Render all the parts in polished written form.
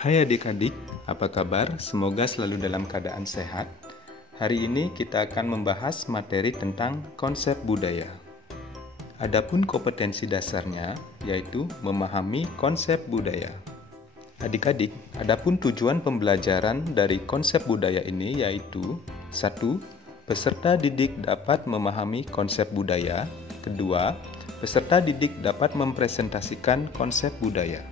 Hai adik-adik, apa kabar? Semoga selalu dalam keadaan sehat. Hari ini kita akan membahas materi tentang konsep budaya. Adapun kompetensi dasarnya yaitu memahami konsep budaya. Adik-adik, adapun tujuan pembelajaran dari konsep budaya ini yaitu 1. Peserta didik dapat memahami konsep budaya. Kedua, peserta didik dapat mempresentasikan konsep budaya.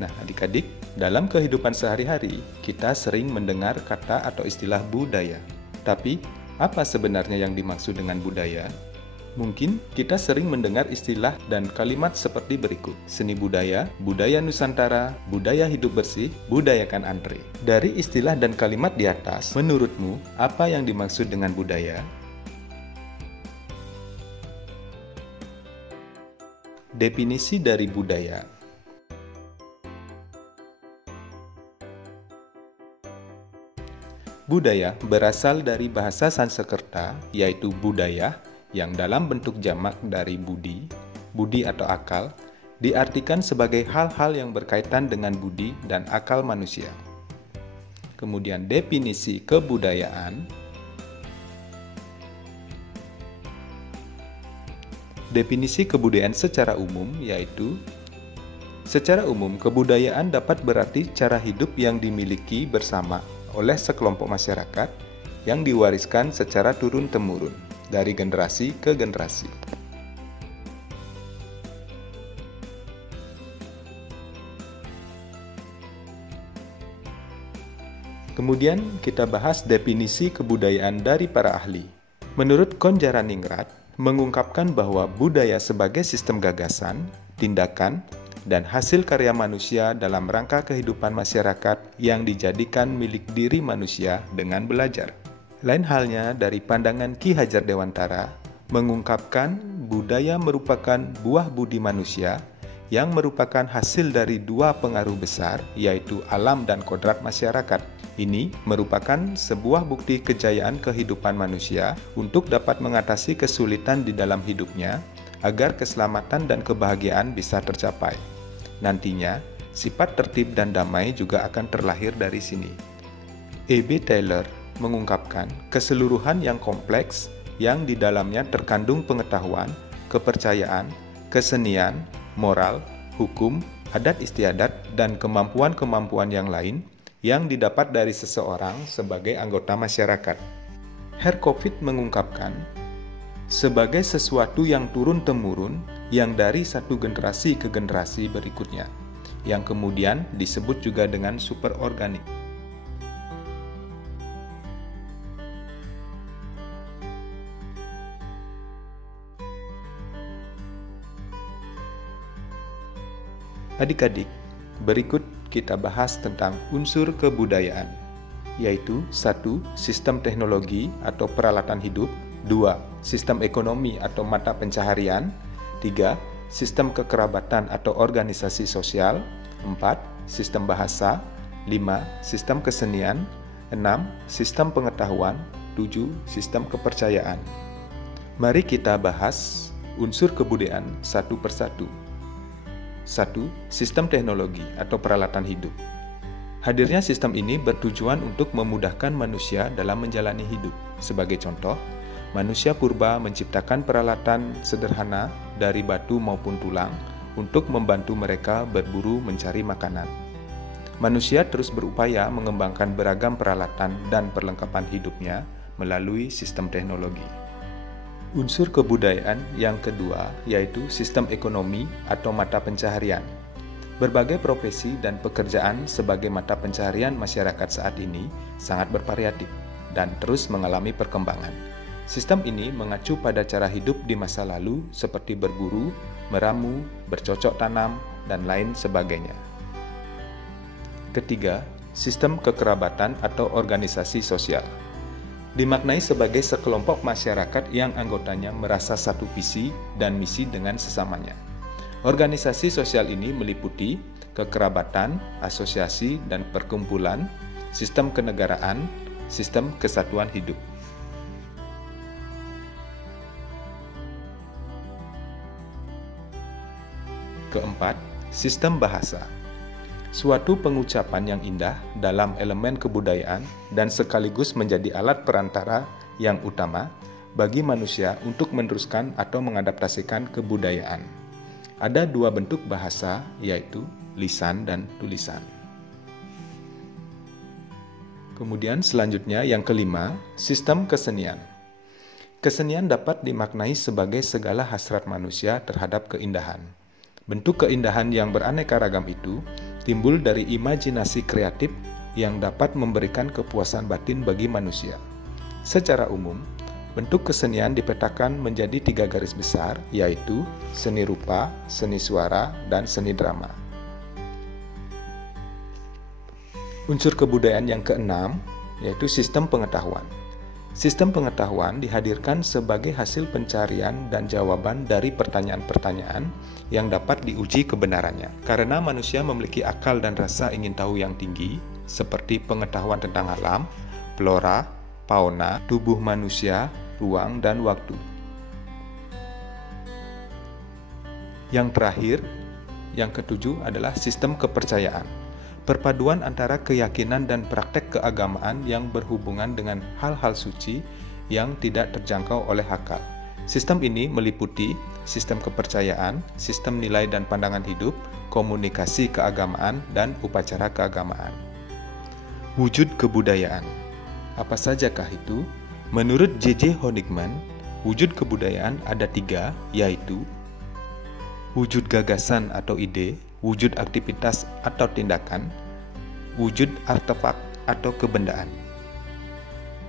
Nah, adik-adik, dalam kehidupan sehari-hari, kita sering mendengar kata atau istilah budaya. Tapi, apa sebenarnya yang dimaksud dengan budaya? Mungkin kita sering mendengar istilah dan kalimat seperti berikut: seni budaya, budaya Nusantara, budaya hidup bersih, budayakan Andre. Dari istilah dan kalimat di atas, menurutmu, apa yang dimaksud dengan budaya? Definisi dari budaya. Budaya berasal dari bahasa Sanskerta, yaitu budaya, yang dalam bentuk jamak dari budi, budi atau akal, diartikan sebagai hal-hal yang berkaitan dengan budi dan akal manusia. Kemudian definisi kebudayaan. Definisi kebudayaan secara umum yaitu: secara umum, kebudayaan dapat berarti cara hidup yang dimiliki bersama oleh sekelompok masyarakat yang diwariskan secara turun-temurun dari generasi ke generasi. Kemudian kita bahas definisi kebudayaan dari para ahli. Menurut Konjaraningrat, mengungkapkan bahwa budaya sebagai sistem gagasan, tindakan, dan hasil karya manusia dalam rangka kehidupan masyarakat yang dijadikan milik diri manusia dengan belajar. Lain halnya dari pandangan Ki Hajar Dewantara, mengungkapkan budaya merupakan buah budi manusia yang merupakan hasil dari dua pengaruh besar, yaitu alam dan kodrat masyarakat. Ini merupakan sebuah bukti kejayaan kehidupan manusia untuk dapat mengatasi kesulitan di dalam hidupnya, agar keselamatan dan kebahagiaan bisa tercapai. Nantinya, sifat tertib dan damai juga akan terlahir dari sini. E.B. Taylor mengungkapkan keseluruhan yang kompleks yang di dalamnya terkandung pengetahuan, kepercayaan, kesenian, moral, hukum, adat istiadat, dan kemampuan-kemampuan yang lain yang didapat dari seseorang sebagai anggota masyarakat. Herkovits mengungkapkan, sebagai sesuatu yang turun-temurun, yang dari satu generasi ke generasi berikutnya, yang kemudian disebut juga dengan superorganik. Adik-adik, berikut kita bahas tentang unsur kebudayaan, yaitu 1. Sistem teknologi atau peralatan hidup, 2. Sistem ekonomi atau mata pencaharian, 3. Sistem kekerabatan atau organisasi sosial, 4. Sistem bahasa, 5. Sistem kesenian, 6. Sistem pengetahuan, 7. Sistem kepercayaan. Mari kita bahas unsur kebudayaan satu persatu. 1. Sistem teknologi atau peralatan hidup. Hadirnya sistem ini bertujuan untuk memudahkan manusia dalam menjalani hidup. Sebagai contoh, manusia purba menciptakan peralatan sederhana dari batu maupun tulang untuk membantu mereka berburu mencari makanan. Manusia terus berupaya mengembangkan beragam peralatan dan perlengkapan hidupnya melalui sistem teknologi. Unsur kebudayaan yang kedua yaitu sistem ekonomi atau mata pencaharian. Berbagai profesi dan pekerjaan sebagai mata pencaharian masyarakat saat ini sangat bervariatif dan terus mengalami perkembangan. Sistem ini mengacu pada cara hidup di masa lalu seperti berburu, meramu, bercocok tanam, dan lain sebagainya. Ketiga, sistem kekerabatan atau organisasi sosial. Dimaknai sebagai sekelompok masyarakat yang anggotanya merasa satu visi dan misi dengan sesamanya. Organisasi sosial ini meliputi kekerabatan, asosiasi, dan perkumpulan, sistem kenegaraan, sistem kesatuan hidup. Keempat, sistem bahasa. suatu pengucapan yang indah dalam elemen kebudayaan dan sekaligus menjadi alat perantara yang utama bagi manusia untuk meneruskan atau mengadaptasikan kebudayaan. Ada dua bentuk bahasa, yaitu lisan dan tulisan. Kemudian selanjutnya yang kelima, sistem kesenian. Kesenian dapat dimaknai sebagai segala hasrat manusia terhadap keindahan. Bentuk keindahan yang beraneka ragam itu timbul dari imajinasi kreatif yang dapat memberikan kepuasan batin bagi manusia. Secara umum, bentuk kesenian dipetakan menjadi 3 garis besar, yaitu seni rupa, seni suara, dan seni drama. Unsur kebudayaan yang keenam, yaitu sistem pengetahuan. Sistem pengetahuan dihadirkan sebagai hasil pencarian dan jawaban dari pertanyaan-pertanyaan yang dapat diuji kebenarannya. Karena manusia memiliki akal dan rasa ingin tahu yang tinggi, seperti pengetahuan tentang alam, flora, fauna, tubuh manusia, ruang, dan waktu. Yang terakhir, yang ketujuh adalah sistem kepercayaan. Perpaduan antara keyakinan dan praktek keagamaan yang berhubungan dengan hal-hal suci yang tidak terjangkau oleh akal. Sistem ini meliputi sistem kepercayaan, sistem nilai dan pandangan hidup, komunikasi keagamaan, dan upacara keagamaan. Wujud kebudayaan. Apa sajakah itu? Menurut J.J. Honigman, wujud kebudayaan ada 3, yaitu wujud gagasan atau ide, wujud aktivitas atau tindakan, wujud artefak atau kebendaan.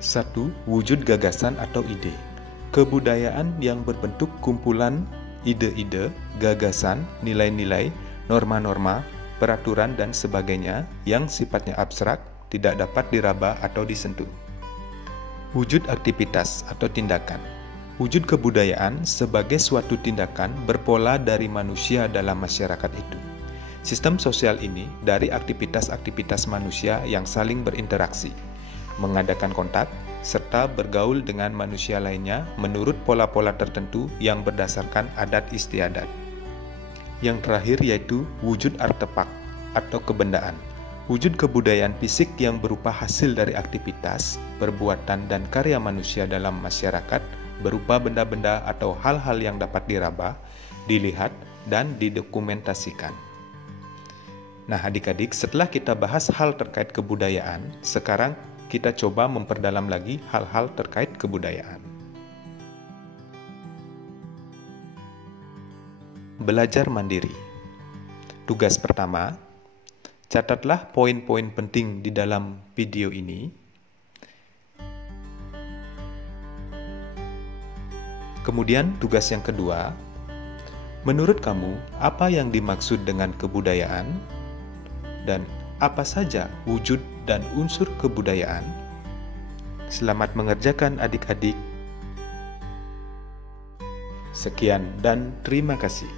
1. Wujud gagasan atau ide. Kebudayaan yang berbentuk kumpulan ide-ide, gagasan, nilai-nilai, norma-norma, peraturan, dan sebagainya yang sifatnya abstrak, tidak dapat diraba atau disentuh. Wujud aktivitas atau tindakan. Wujud kebudayaan sebagai suatu tindakan berpola dari manusia dalam masyarakat itu. Sistem sosial ini dari aktivitas-aktivitas manusia yang saling berinteraksi, mengadakan kontak, serta bergaul dengan manusia lainnya menurut pola-pola tertentu yang berdasarkan adat istiadat. Yang terakhir yaitu wujud artefak atau kebendaan. Wujud kebudayaan fisik yang berupa hasil dari aktivitas, perbuatan, dan karya manusia dalam masyarakat berupa benda-benda atau hal-hal yang dapat diraba, dilihat, dan didokumentasikan. Nah adik-adik, setelah kita bahas hal terkait kebudayaan, sekarang kita coba memperdalam lagi hal-hal terkait kebudayaan. Belajar mandiri. Tugas pertama, catatlah poin-poin penting di dalam video ini. Kemudian tugas yang kedua, menurut kamu apa yang dimaksud dengan kebudayaan? Dan apa saja wujud dan unsur kebudayaan? Selamat mengerjakan adik-adik. Sekian dan terima kasih.